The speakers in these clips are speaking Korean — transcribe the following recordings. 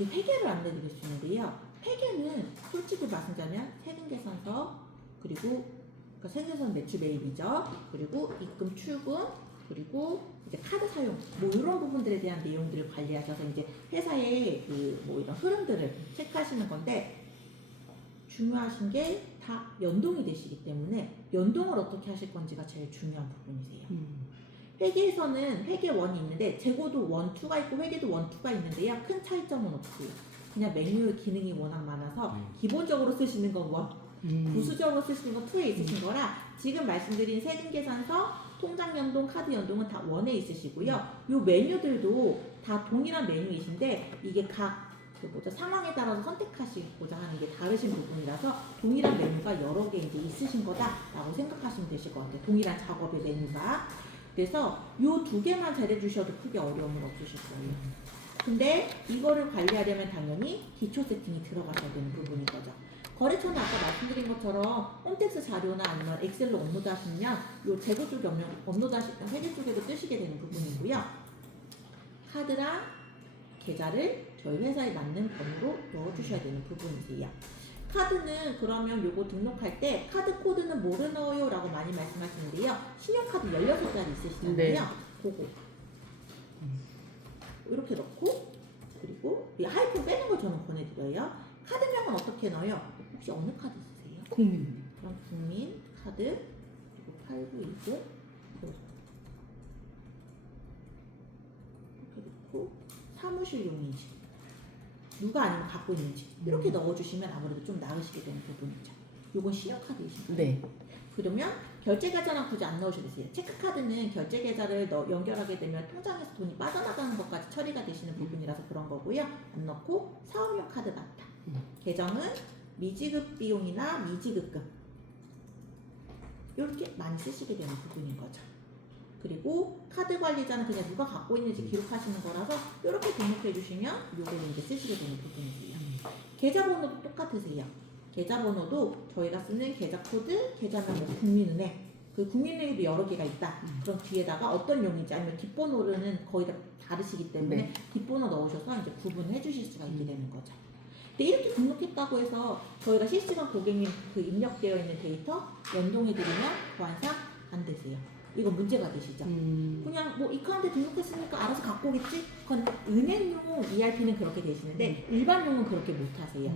이제 회계를 안내드릴 수 있는데요. 회계는 솔직히 말씀드리면 세금계산서, 그리고 그러니까 세금계산 매출 매입이죠. 그리고 입금 출금, 그리고 이제 카드 사용, 뭐 이런 부분들에 대한 내용들을 관리하셔서 이제 회사의 그 뭐 이런 흐름들을 체크하시는 건데, 중요하신 게 다 연동이 되시기 때문에 연동을 어떻게 하실 건지가 제일 중요한 부분이세요. 회계에서는 회계 1이 있는데 재고도 1, 2가 있고 회계도 1, 2가 있는데요. 큰 차이점은 없고요. 그냥 메뉴 기능이 워낙 많아서 기본적으로 쓰시는 건 1, 부수적으로 쓰시는 건 2에 있으신 거라 지금 말씀드린 세금 계산서, 통장 연동, 카드 연동은 다 1에 있으시고요. 요 메뉴들도 다 동일한 메뉴이신데 이게 각 상황에 따라서 선택하시고자 하는 게 다르신 부분이라서 동일한 메뉴가 여러 개 이제 있으신 거다라고 생각하시면 되실 것 같아요. 동일한 작업의 메뉴가. 그래서 요 두 개만 잘해주셔도 크게 어려움은 없으실 거예요. 근데 이거를 관리하려면 당연히 기초 세팅이 들어가셔야 되는 부분인 거죠. 거래처는 아까 말씀드린 것처럼 홈택스 자료나 아니면 엑셀로 업로드 하시면 요 재고 쪽에 업로드 하실 때 회계 쪽에도 뜨시게 되는 부분이고요. 카드랑 계좌를 저희 회사에 맞는 번호로 넣어주셔야 되는 부분이세요. 카드는 그러면 요거 등록할 때 카드 코드는 뭐를 넣어요? 라고 많이 말씀하시는데요. 신용카드 16자리 있으시잖아요. 네. 그거 이렇게 넣고, 그리고 이 하이픈 빼는 걸 저는 권해드려요. 카드명은 어떻게 넣어요? 혹시 어느 카드 쓰세요? 국민. 그럼 국민 카드, 그리고 8910 이렇게 넣고, 사무실용인지 누가 아니면 갖고 있는지 이렇게 넣어주시면 아무래도 좀 나으시게 되는 부분이죠. 요건 신용카드이신가요? 네. 그러면 결제 계좌는 굳이 안 넣으셔도 되세요. 체크카드는 결제 계좌를 연결하게 되면 통장에서 돈이 빠져나가는 것까지 처리가 되시는 부분이라서 그런 거고요. 안 넣고 사업용 카드 맞다. 계정은 미지급 비용이나 미지급금 이렇게 많이 쓰시게 되는 부분인 거죠. 그리고 카드 관리자는 그냥 누가 갖고 있는지 기록하시는 거라서 이렇게 등록해 주시면 요거를 이제 쓰시게 되는 부분이세요. 계좌번호도 똑같으세요. 계좌번호도 저희가 쓰는 계좌 코드, 계좌명 뭐 국민은행, 그 국민은행도 여러 개가 있다. 그럼 뒤에다가 어떤 용인지 아니면 뒷번호는 거의 다 다르시기 때문에 네. 뒷번호 넣으셔서 이제 구분해 주실 수가 있게 되는 거죠. 근데 이렇게 등록했다고 해서 저희가 실시간 고객님 그 입력되어 있는 데이터 연동해 드리면 보안상 안 되세요. 이거 문제가 되시죠. 그냥 뭐 이 카드 등록했으니까 알아서 갖고 오겠지? 그건 은행용 ERP는 그렇게 되시는데 일반용은 그렇게 못 하세요.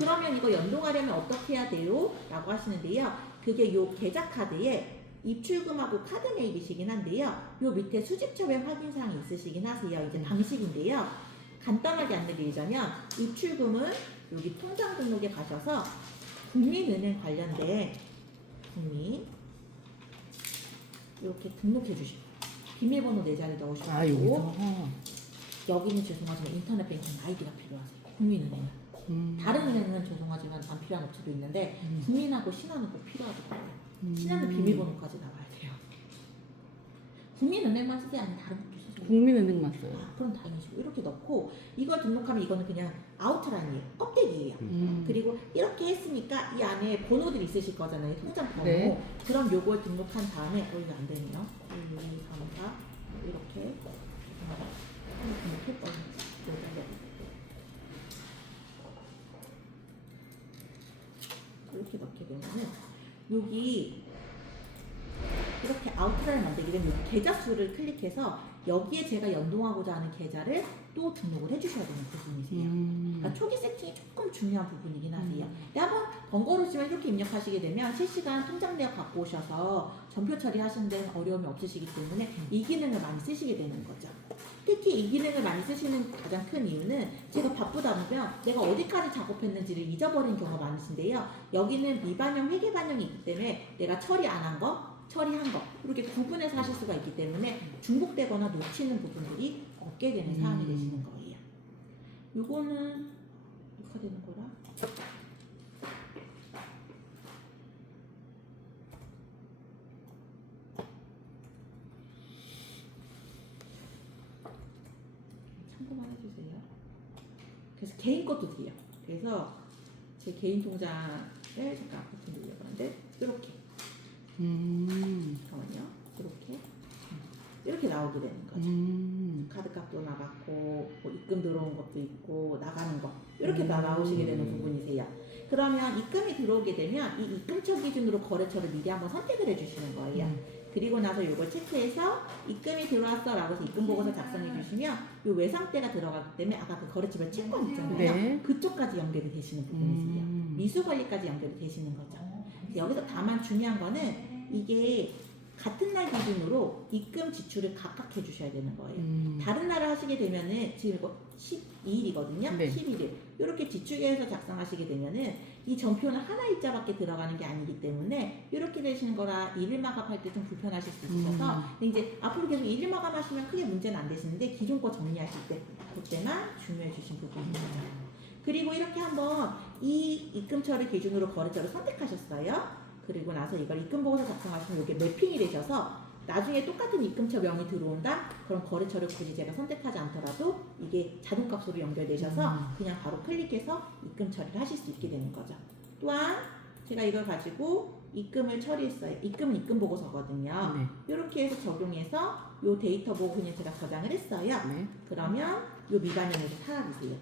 그러면 이거 연동하려면 어떻게 해야 돼요? 라고 하시는데요. 그게 요 계좌 카드에 입출금하고 카드 매입이시긴 한데요. 요 밑에 수집처배 확인사항이 있으시긴 하세요. 이제 방식인데요. 간단하게 안내드리자면 입출금은 여기 통장 등록에 가셔서 국민은행 관련된 국민 이렇게 등록해 주시고 비밀번호 4자리 넣으시고 아, 여기서. 여기는 죄송하지만 인터넷 뱅킹 아이디가 필요하세요. 국민은행. 다른 은행은 죄송하지만 안 필요한 업체도 있는데 국민하고 신한은 꼭 필요하더라고요. 신한은 비밀번호까지 나와야 돼요. 국민은행만 쓰세요? 아니면 다른 것도 쓰세요? 국민은행만 써요. 아, 그럼 다행이시고 이렇게 넣고 이걸 등록하면 이거는 그냥 아우트라인이에요. 껍데기예요. 그리고 이렇게 했으니까 이 안에 번호들이 있으실 거잖아요. 통장 번호. 네. 그럼 요걸 등록한 다음에 이거 안 되네요. 1, 2, 3, 4 이렇게 등록했거든요. 이렇게 넣게 되면은 여기 이렇게 아웃라인 만들게 되면 여기 계좌 수를 클릭해서 여기에 제가 연동하고자 하는 계좌를 또 등록을 해주셔야 되는 부분이세요. 그러니까 초기 세팅이 조금 중요한 부분이긴 하세요. 근데 한번 번거로우시면 이렇게 입력하시게 되면 실시간 통장 내역 갖고 오셔서 전표 처리하시는 데는 어려움이 없으시기 때문에 이 기능을 많이 쓰시게 되는 거죠. 특히 이 기능을 많이 쓰시는 가장 큰 이유는 제가 바쁘다 보면 내가 어디까지 작업했는지를 잊어버린 경우가 많으신데요. 여기는 미반영, 회계 반영이 있기 때문에 내가 처리 안 한 거, 처리한 거 이렇게 구분해서 하실 수가 있기 때문에 중복되거나 놓치는 부분들이 없게 되는 사항이 되시는 거예요. 요거는 이렇게 되는 거라 참고만 해주세요. 그래서 개인 것도 돼요. 그래서 제 개인 통장을 잠깐 앞으로 늘려보는데 이렇게 잠깐만요. 이렇게 이렇게 나오게 되는 거죠. 카드값도 나갔고 뭐 입금 들어온 것도 있고 나가는 거 이렇게 다 나오시게 되는 부분이세요. 그러면 입금이 들어오게 되면 이 입금처 기준으로 거래처를 미리 한번 선택을 해주시는 거예요. 그리고 나서 이걸 체크해서 입금이 들어왔어 라고 해서 입금 보고서 작성해 주시면 이 외상대가 들어가기 때문에 아까 그 거래처별 채권 있잖아요. 네. 그쪽까지 연결이 되시는 부분이세요. 미수 관리까지 연결이 되시는 거죠. 여기서 다만 중요한 거는 이게 같은 날 기준으로 입금 지출을 각각 해주셔야 되는 거예요. 다른 날을 하시게 되면은 지금 이거 12일이거든요. 네. 11일 이렇게 지출계에서 작성하시게 되면은 이 전표는 하나 일자밖에 들어가는 게 아니기 때문에 이렇게 되시는 거라 일일 마감할 때 좀 불편하실 수 있어서 근데 이제 앞으로 계속 일일 마감하시면 크게 문제는 안 되시는데 기존 거 정리하실 때 그때만 중요해 주신 부분입니다. 그리고 이렇게 한번 이 입금처를 기준으로 거래처를 선택하셨어요. 그리고 나서 이걸 입금 보고서 작성하시면 이게 매핑이 되셔서 나중에 똑같은 입금처 명이 들어온다? 그럼 거래처를 굳이 제가 선택하지 않더라도 이게 자동값으로 연결되셔서 그냥 바로 클릭해서 입금 처리를 하실 수 있게 되는 거죠. 또한 제가 이걸 가지고 입금을 처리했어요. 입금은 입금 보고서거든요. 네. 이렇게 해서 적용해서 이 데이터 보고 그냥 제가 저장을 했어요. 네. 그러면 이 미반영에서 탈락이세요.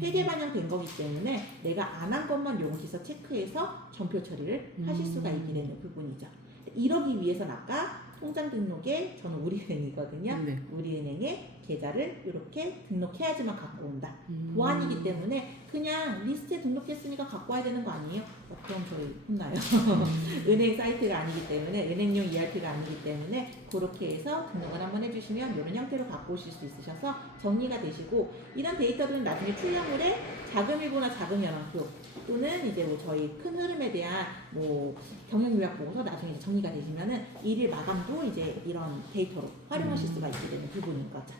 회계 반영된 거기 때문에 내가 안 한 것만 여기서 체크해서 전표 처리를 하실 수가 있게 되는 부분이죠. 이러기 위해서는 아까 통장 등록에 저는 우리은행이거든요. 네. 우리은행에 계좌를 이렇게 등록해야지만 갖고 온다. 보안이기 때문에 그냥 리스트에 등록했으니까 갖고 와야 되는 거 아니에요? 그럼 저희 혼나요. 은행 사이트가 아니기 때문에 은행용 ERP가 아니기 때문에 그렇게 해서 등록을 한번 해주시면 이런 형태로 갖고 오실 수 있으셔서 정리가 되시고 이런 데이터들은 나중에 출력물에 자금일보나 자금연환표 또는 이제 뭐 저희 큰 흐름에 대한 뭐 경영 요약 보고서 나중에 이제 정리가 되시면은 일일 마감도 이제 이런 데이터로 활용하실 수가 있게 되는 부분인 거죠.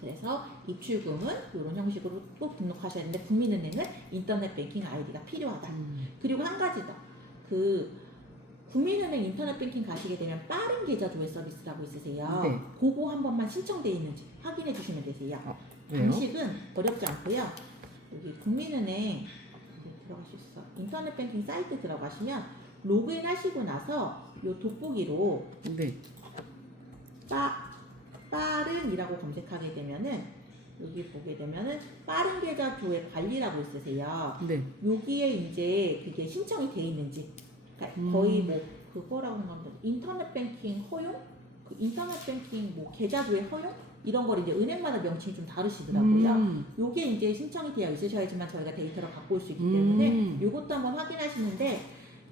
그래서 입출금은 이런 형식으로 꼭 등록하셔야 되는데 국민은행은 인터넷 뱅킹 아이디가 필요하다. 그리고 한 가지 더. 그 국민은행 인터넷 뱅킹 가시게 되면 빠른 계좌 조회 서비스라고 있으세요. 네. 그거 한 번만 신청되어 있는지 확인해 주시면 되세요. 왜요? 방식은 어렵지 않고요. 여기 국민은행 여기 들어가실 수 있어. 인터넷 뱅킹 사이트 들어가시면 로그인 하시고 나서 이 돋보기로 네. 빠른이라고 검색하게 되면은 여기 보게 되면은 빠른 계좌 조회 관리라고 있으세요. 네. 여기에 이제 그게 신청이 돼 있는지 그러니까 거의 뭐 그거라고 하는 건데 인터넷 뱅킹 허용, 그 인터넷 뱅킹 뭐 계좌 조회 허용 이런 걸 이제 은행마다 명칭이 좀 다르시더라고요. 요게 이제 신청이 되어 있으셔야지만 저희가 데이터를 갖고 올 수 있기 때문에 요것도 한번 확인하시는데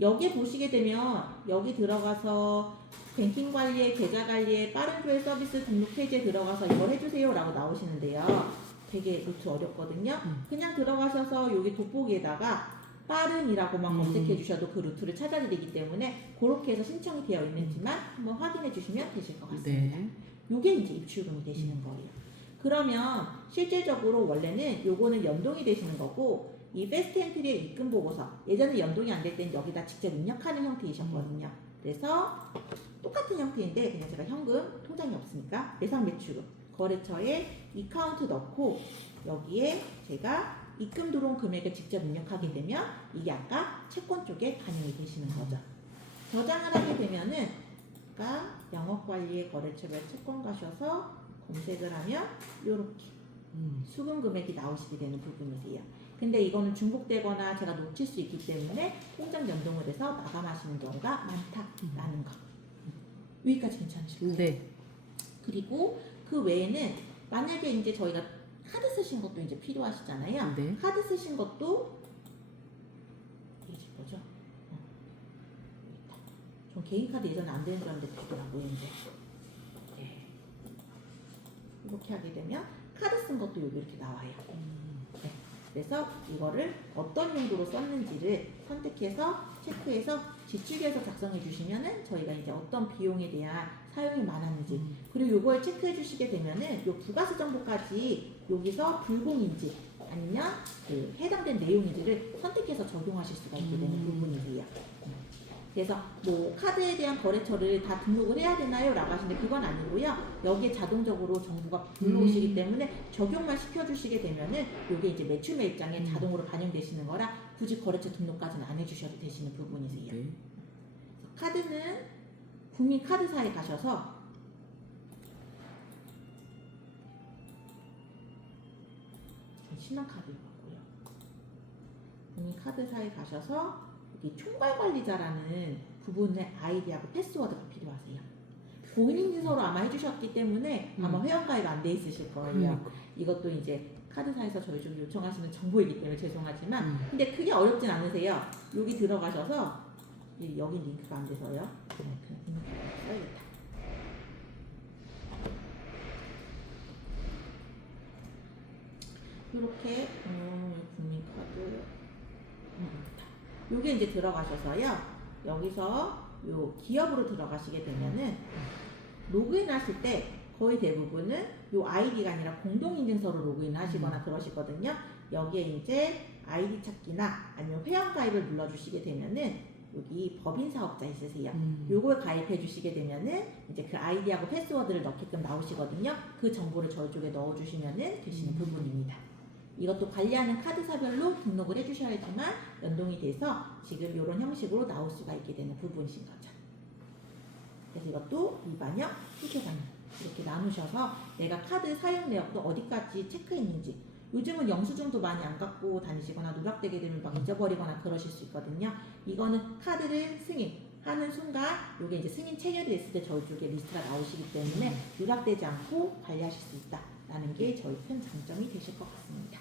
여기에 보시게 되면 여기 들어가서 뱅킹 관리에 계좌 관리에 빠른 조회 서비스 등록 페이지에 들어가서 이걸 해주세요 라고 나오시는데요. 되게 루트 어렵거든요. 그냥 들어가셔서 여기 돋보기에다가 빠른이라고만 검색해 주셔도 그 루트를 찾아드리기 때문에 그렇게 해서 신청이 되어 있는지만 한번 확인해 주시면 되실 것 같습니다. 네. 요게 이제 입출금이 되시는 거예요. 그러면 실질적으로 원래는 요거는 연동이 되시는 거고 이 패스트 엔트리의 입금 보고서 예전에 연동이 안 될 때는 여기다 직접 입력하는 형태이셨거든요. 그래서 똑같은 형태인데 그냥 제가 현금 통장이 없으니까 예상 매출금 거래처에 이카운트 넣고 여기에 제가 입금 들어온 금액을 직접 입력하게 되면 이게 아까 채권 쪽에 반영이 되시는 거죠. 저장을 하게 되면은 아까 영업관리의 거래처별 채권 가셔서 검색을 하면 이렇게 수금 금액이 나오시게 되는 부분이세요. 근데 이거는 중복되거나 제가 놓칠 수 있기 때문에 통장 연동을 해서 마감하시는 경우가 많다라는 거. 여기까지 괜찮으실까요? 네. 그리고 그 외에는 만약에 이제 저희가 카드 쓰신 것도 이제 필요하시잖아요. 네. 카드 쓰신 것도 이게 제 거죠? 전 개인 카드 예전에 안 되는 줄 알았는데 되더라고요 이제. 네. 이렇게 하게 되면 카드 쓴 것도 여기 이렇게 나와요. 네. 그래서 이거를 어떤 용도로 썼는지를 선택해서 체크해서 지출계에서 작성해 주시면은 저희가 이제 어떤 비용에 대한 사용이 많았는지 그리고 요걸 체크해 주시게 되면은 요 부가세 정보까지 여기서 불공인지 아니면 그 해당된 내용인지를 선택해서 적용하실 수가 있게 되는 부분이세요. 그래서 뭐 카드에 대한 거래처를 다 등록을 해야 되나요? 라고 하시는데 그건 아니고요. 여기에 자동적으로 정보가 불러오시기 때문에 적용만 시켜주시게 되면은 이게 이제 매출 매입장에 자동으로 반영되시는 거라 굳이 거래처 등록까지는 안 해주셔도 되시는 부분이세요. 네. 카드는 국민카드사에 가셔서 신한카드였고요. 국민카드사에 가셔서 여기 총괄관리자라는 부분의 아이디하고 패스워드가 필요하세요. 공인인증서로 아마 해주셨기 때문에 아마 회원가입 안 돼 있으실 거예요. 이것도 이제 카드사에서 저희 좀 요청하시는 정보이기 때문에 죄송하지만 근데 크게 어렵진 않으세요. 여기 들어가셔서 여기 링크가 안 돼서요. 그냥 써야겠다. 이렇게 국민카드 요게 이제 들어가셔서요. 여기서 요 기업으로 들어가시게 되면은 로그인 하실 때 거의 대부분은 요 아이디가 아니라 공동인증서로 로그인 하시거나 그러시거든요. 여기에 이제 아이디 찾기나 아니면 회원가입을 눌러주시게 되면은 여기 법인사업자 있으세요. 요걸 가입해 주시게 되면은 이제 그 아이디하고 패스워드를 넣게끔 나오시거든요. 그 정보를 저희 쪽에 넣어주시면은 되시는 부분입니다. 이것도 관리하는 카드사별로 등록을 해주셔야지만 연동이 돼서 지금 이런 형식으로 나올 수가 있게 되는 부분이신 거죠. 그래서 이것도 일반형, 희소반형 이렇게 나누셔서 내가 카드 사용 내역도 어디까지 체크했는지 요즘은 영수증도 많이 안 갖고 다니시거나 누락되게 되면 막 잊어버리거나 그러실 수 있거든요. 이거는 카드를 승인하는 순간 이게 이제 승인 체결이 됐을 때 저희 쪽에 리스트가 나오시기 때문에 누락되지 않고 관리하실 수 있다라는 게 저희 큰 장점이 되실 것 같습니다.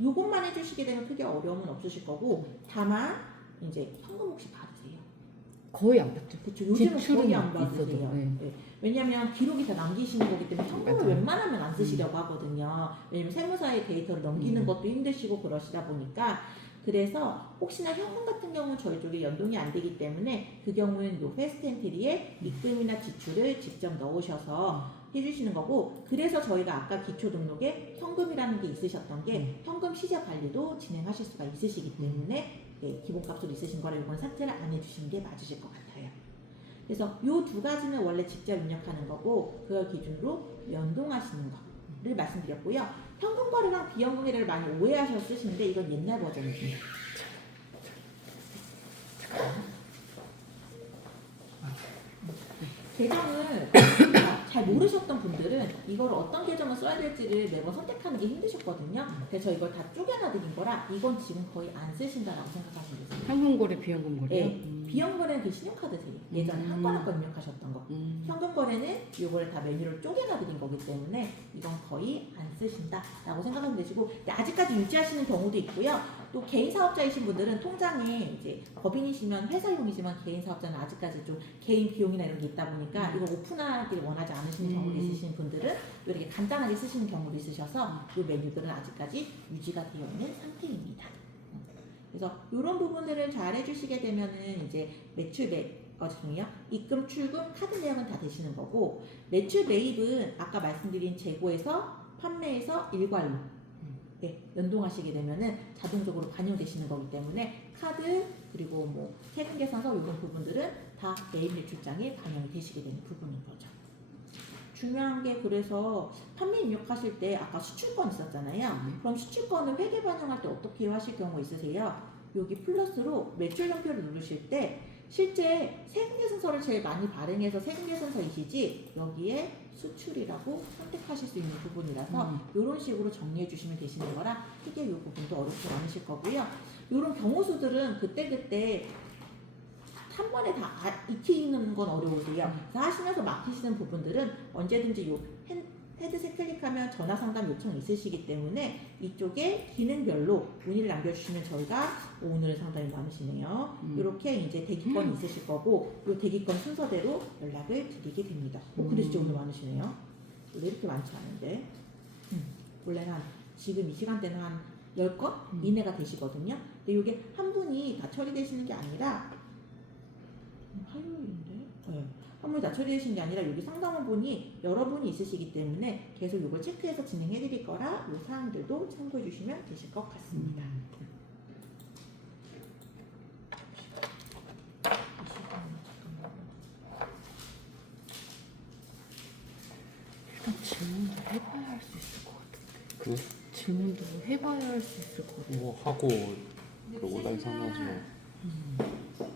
요것만 해주시게 되면 크게 어려움은 없으실 거고 다만 이제 현금 혹시 받으세요? 거의 안 받죠. 그렇죠. 요즘은 거의 안 있어도, 받으세요. 네. 네. 왜냐하면 기록이 다 남기시는 거기 때문에 현금을 맞아요. 웬만하면 안 쓰시려고 하거든요. 왜냐면 세무사의 데이터를 넘기는 것도 힘드시고 그러시다 보니까 그래서 혹시나 현금 같은 경우는 저희 쪽에 연동이 안 되기 때문에 그 경우는 요 패스트엔트리에 입금이나 지출을 직접 넣으셔서 해주시는 거고 그래서 저희가 아까 기초 등록에 현금이라는 게 있으셨던 게 현금 시세 관리도 진행하실 수가 있으시기 때문에 네, 기본값으로 있으신 거를 이건 삭제를 안 해주시는 게 맞으실 것 같아요. 그래서 요 두 가지는 원래 직접 입력하는 거고 그걸 기준으로 연동하시는 거를 말씀드렸고요. 현금 거래랑 비현금 거래를 많이 오해하셔서 쓰시는데 이건 옛날 버전입니다. 계정을 잘 모르셨던 분들은 이걸 어떤 계정을 써야 될지를 매번 선택하는 게 힘드셨거든요. 그래서 이걸 다 쪼개놔 드린 거라 이건 지금 거의 안 쓰신다라고 생각하시면 되세요. 현금 거래, 비현금 거래요? 네. 비현금 거래는 그 신용카드세요. 예전에 한 건 한 건 입력하셨던 거. 현금 거래는 이걸 다 메뉴를 쪼개놔 드린 거기 때문에 이건 거의 안 쓰신다라고 생각하면 되시고 근데 아직까지 유지하시는 경우도 있고요. 또 개인 사업자이신 분들은 통장에 이제 법인이시면 회사용이지만 개인 사업자는 아직까지 좀 개인 비용이나 이런 게 있다 보니까 이걸 오픈하기를 원하지 않으시는 경우도 있으신 분들은 이렇게 간단하게 쓰시는 경우도 있으셔서 이 메뉴들은 아직까지 유지가 되어 있는 상태입니다. 그래서 이런 부분들을 잘 해주시게 되면은 이제 매출 죄송해요. 입금, 출금, 카드 내역은 다 되시는 거고 매출 매입은 아까 말씀드린 재고에서 판매에서 일괄로 네, 연동하시게 되면은 자동적으로 반영되시는 거기 때문에 카드 그리고 뭐 세금 계산서 이런 부분들은 다 매입 매출장에 반영이 되시게 되는 부분인 거죠. 중요한 게 그래서 판매 입력하실 때 아까 수출권 있었잖아요. 그럼 수출권을 회계 반영할 때 어떻게 하실 경우 있으세요? 여기 플러스로 매출 형표를 누르실 때 실제 세금계산서를 제일 많이 발행해서 세금계산서이시지 여기에 수출이라고 선택하실 수 있는 부분이라서 이런 식으로 정리해 주시면 되시는 거라 크게 이 부분도 어렵지 않으실 거고요. 이런 경우수들은 그때그때 한 번에 다 익히는 건 어려우세요. 그래서 하시면서 막히시는 부분들은 언제든지 요 헤드셋 클릭하면 전화 상담 요청이 있으시기 때문에 이쪽에 기능별로 문의를 남겨주시면 저희가 오늘의 상담이 많으시네요. 이렇게 이제 대기권이 있으실 거고 이 대기권 순서대로 연락을 드리게 됩니다. 근데 진짜 오늘 많으시네요. 원래 이렇게 많지 않은데 원래는 한 지금 이 시간대는 한 10건 이내가 되시거든요. 근데 이게 한 분이 다 처리되시는 게 아니라 화요일인데? 네. 한 분이 다 처리되시는 게 아니라 여기 상담원분이 여러분이 있으시기 때문에 계속 이걸 체크해서 진행해 드릴 거라 이 사항들도 참고해 주시면 되실 것 같습니다. 일단 질문도 해봐야 할 수 있을 것 같은데. 그래? 질문도 해봐야 할 수 있을 것 같은데. 뭐 하고 온라인 상담하지 뭐.